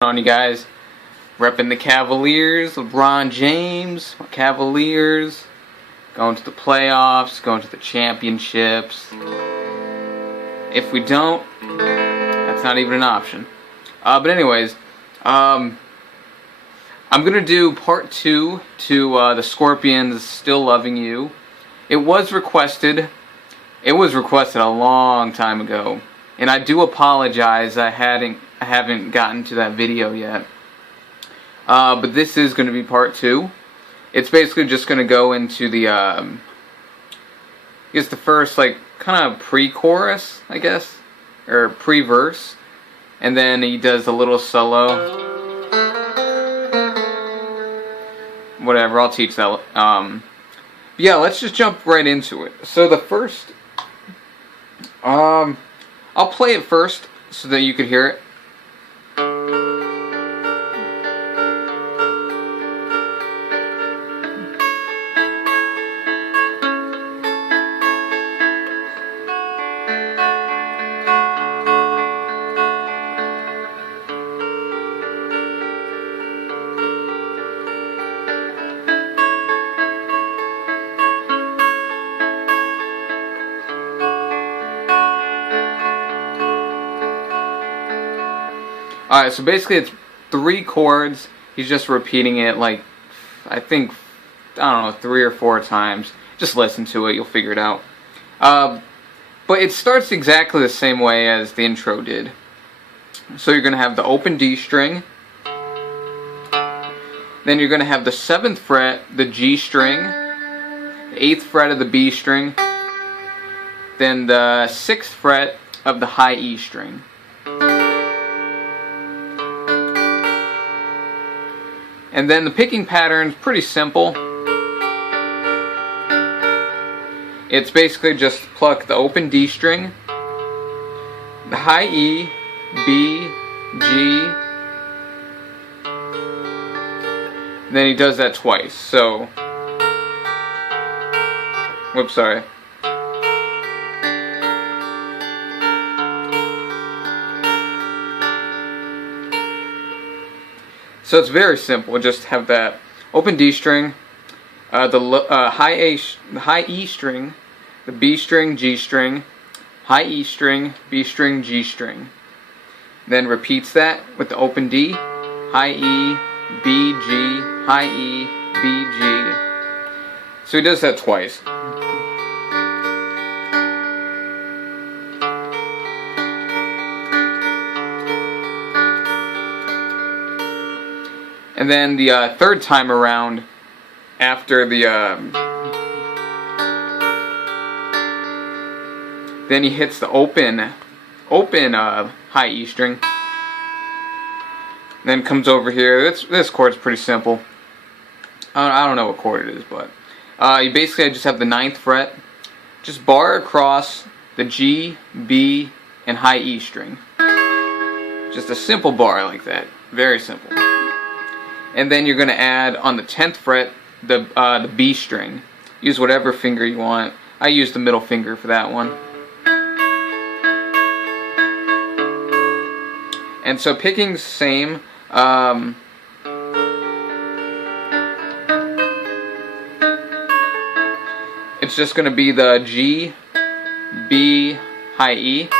On you guys, repping the Cavaliers, LeBron James, Cavaliers, going to the playoffs, going to the championships. If we don't, that's not even an option. But anyways, I'm gonna do part 2 to the Scorpions' "Still Loving You." It was requested a long time ago, and I do apologize. I haven't gotten to that video yet. But this is going to be part 2. It's basically just going to go into the, I guess the first, kind of pre-chorus, I guess, or pre-verse, and then he does a little solo. Whatever, I'll teach that. Yeah, let's just jump right into it. So the first, I'll play it first so that you could hear it. Alright, so basically it's 3 chords. He's just repeating it I don't know, 3 or 4 times. Just listen to it, you'll figure it out. But it starts exactly the same way as the intro did. So you're going to have the open D string. Then you're going to have the 7th fret, the G string. The 8th fret of the B string. Then the 6th fret of the high E string. And then the picking pattern's pretty simple. It's basically just pluck the open D string, the high E, B, G, then he does that twice. So, whoops, sorry. So it's very simple. Just have that open D string, the high E string, the B string, G string, high E string, B string, G string. Then repeats that with the open D, high E, B, G, high E, B, G. So he does that twice. And then the third time around, after the, then he hits the open high E string. Then comes over here. This chord's pretty simple. I don't know what chord it is, but you basically just have the 9th fret, just bar across the G, B, and high E string. Just a simple bar like that. Very simple. And then you're going to add on the 10th fret the B string. Use whatever finger you want. I use the middle finger for that one. And so picking's the same. It's just going to be the G, B, high E.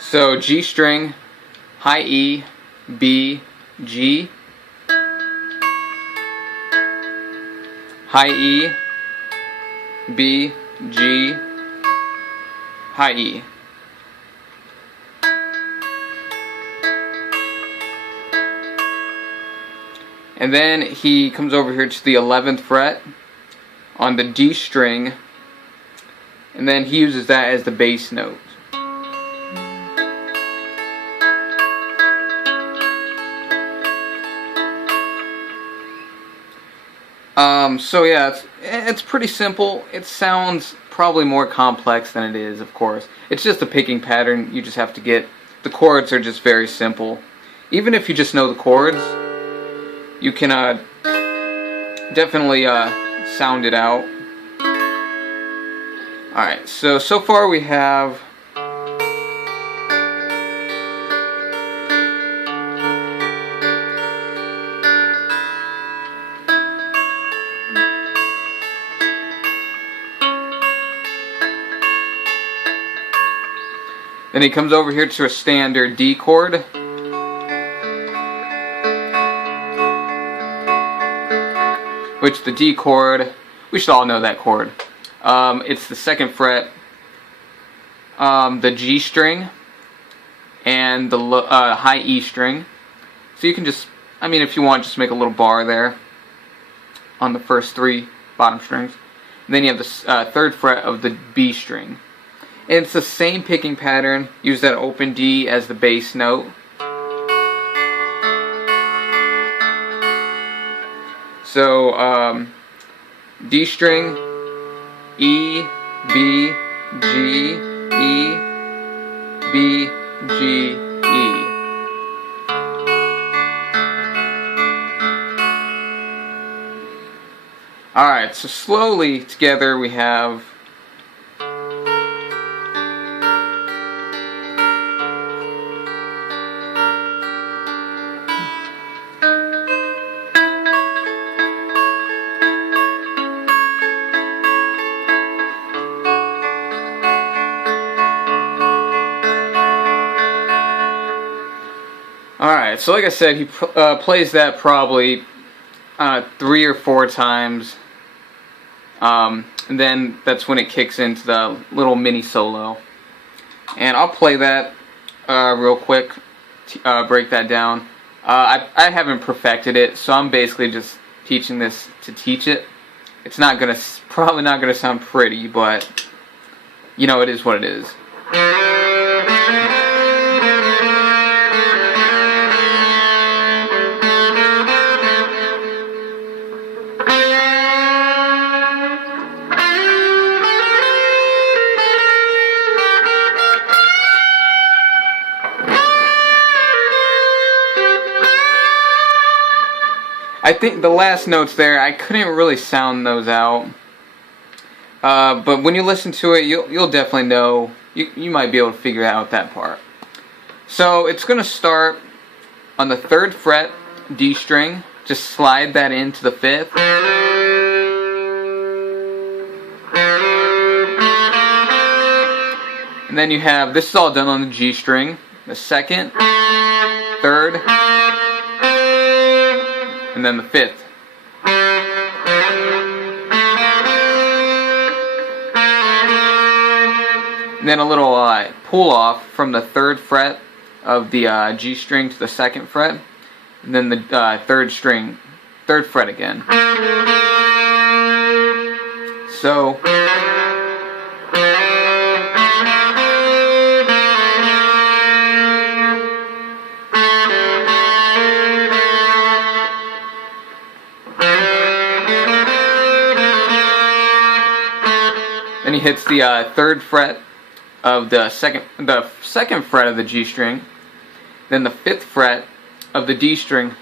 So G string, high E, B, G, high E, B, G, high E. And then he comes over here to the 11th fret on the D string, and then he uses that as the bass note. So yeah, it's pretty simple. It sounds probably more complex than it is, of course. It's just a picking pattern. You just have to get, the chords are just very simple. Even if you just know the chords, you can definitely sound it out. Alright, so far we have then he comes over here to a standard D chord. Which the D chord, we should all know that chord. It's the 2nd fret, the G string, and the high E string. So you can just, I mean, if you want, just make a little bar there on the first 3 bottom strings. And then you have the 3rd fret of the B string. And it's the same picking pattern. Use that open D as the bass note. So, D string, E, B, G, E, B, G, E. Alright, so slowly together we have Alright, so like I said, he plays that probably 3 or 4 times, and then that's when it kicks into the little mini solo. And I'll play that real quick, break that down. I haven't perfected it, so I'm basically just teaching this to teach it. It's probably not gonna sound pretty, but you know, it is what it is. I think the last notes there, I couldn't really sound those out. But when you listen to it, you'll definitely know. You might be able to figure out that part. So it's going to start on the 3rd fret D string. Just slide that into the 5th. And then you have, this is all done on the G string. The 2nd, 3rd, and then the 5th. And then a little pull off from the 3rd fret of the G string to the 2nd fret, and then the 3rd fret again. So then he hits the 3rd fret of the second fret of the G string, then the 5th fret of the D string,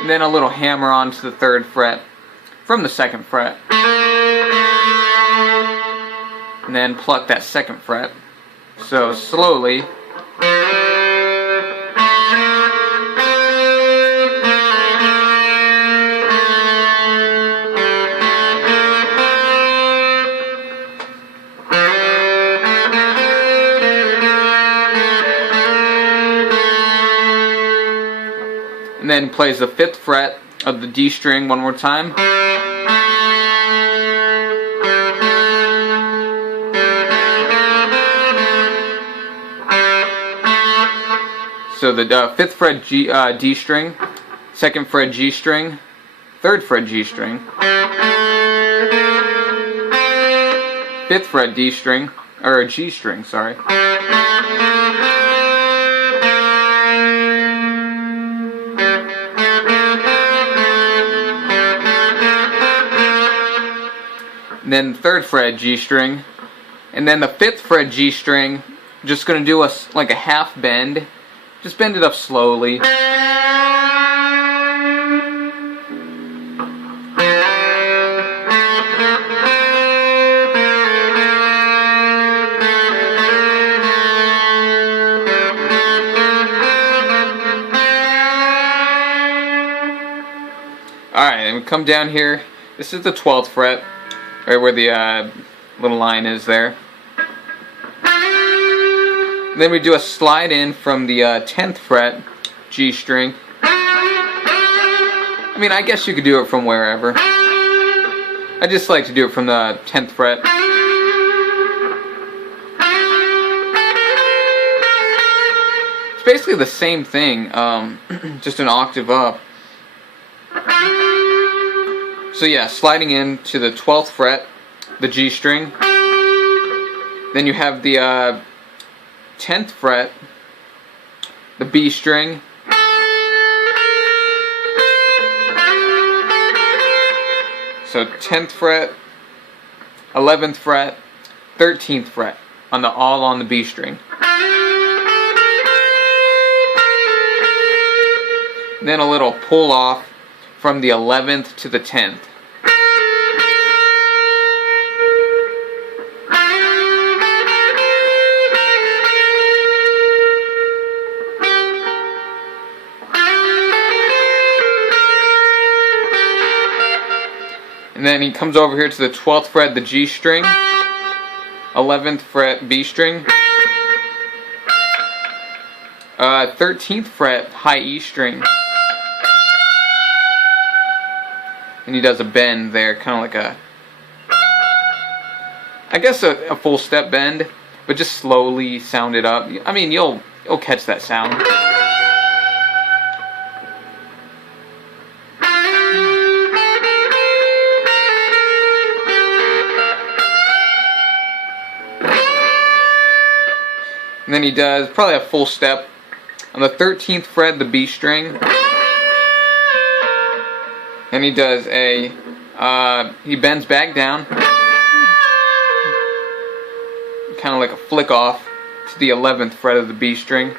and then a little hammer onto the 3rd fret from the 2nd fret, and then pluck that 2nd fret. So slowly. And then plays the 5th fret of the D string one more time. So the 5th fret D string, 2nd fret G string, 3rd fret G string, 5th fret D string, or G string, sorry. And then 3rd fret G string, and then the 5th fret G string, just going to do like a half bend, just bend it up slowly. Alright, and we come down here. This is the 12th fret, right where the little line is there. And then we do a slide in from the 10th fret, G string. I mean, I guess you could do it from wherever. I just like to do it from the 10th fret. It's basically the same thing, just an octave up. So yeah, sliding into the 12th fret, the G string. Then you have the 10th fret, the B string. So 10th fret, 11th fret, 13th fret, all on the B string. And then a little pull off from the 11th to the 10th. And then he comes over here to the 12th fret, the G string, 11th fret, B string, 13th fret, high E string. And he does a bend there, kind of like I guess a full step bend, but just slowly sound it up. I mean, you'll catch that sound. And then he does probably a full step on the 13th fret, the B string. And he does he bends back down, kind of like a flick off to the 11th fret of the B string.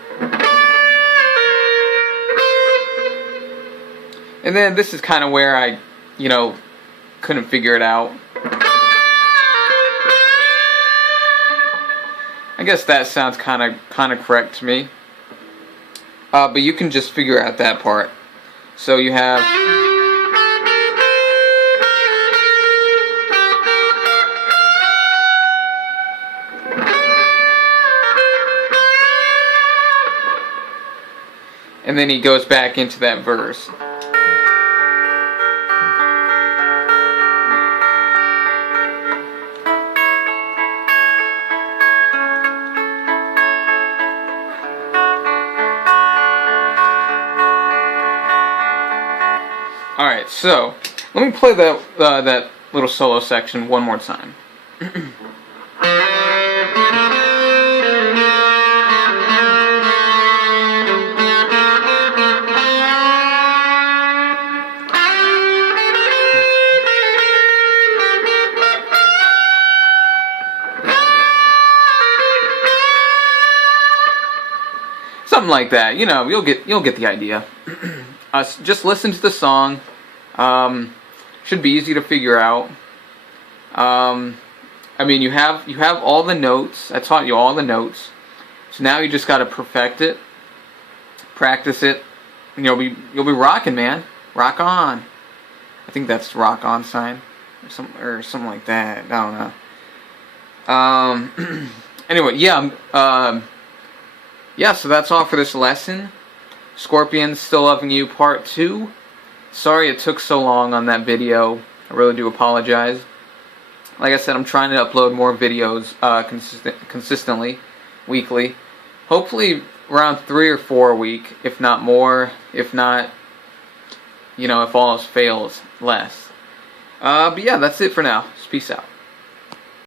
And then this is kind of where I, couldn't figure it out. I guess that sounds kind of correct to me. But you can just figure out that part. So you have and then he goes back into that verse. Alright, so let me play that little solo section one more time. Something like that, you'll get the idea. Just listen to the song. Should be easy to figure out. I mean, you have all the notes. I taught you all the notes. So now you just got to perfect it, practice it, and you'll be rocking, man. Rock on. I think that's rock on sign, or something like that. I don't know. Anyway, yeah. Yeah, so that's all for this lesson. Scorpions, Still Loving You, Part 2. Sorry it took so long on that video. I really do apologize. Like I said, I'm trying to upload more videos consistently, weekly. Hopefully around 3 or 4 a week, if not more. If not, if all else fails, less. But yeah, that's it for now. Just peace out.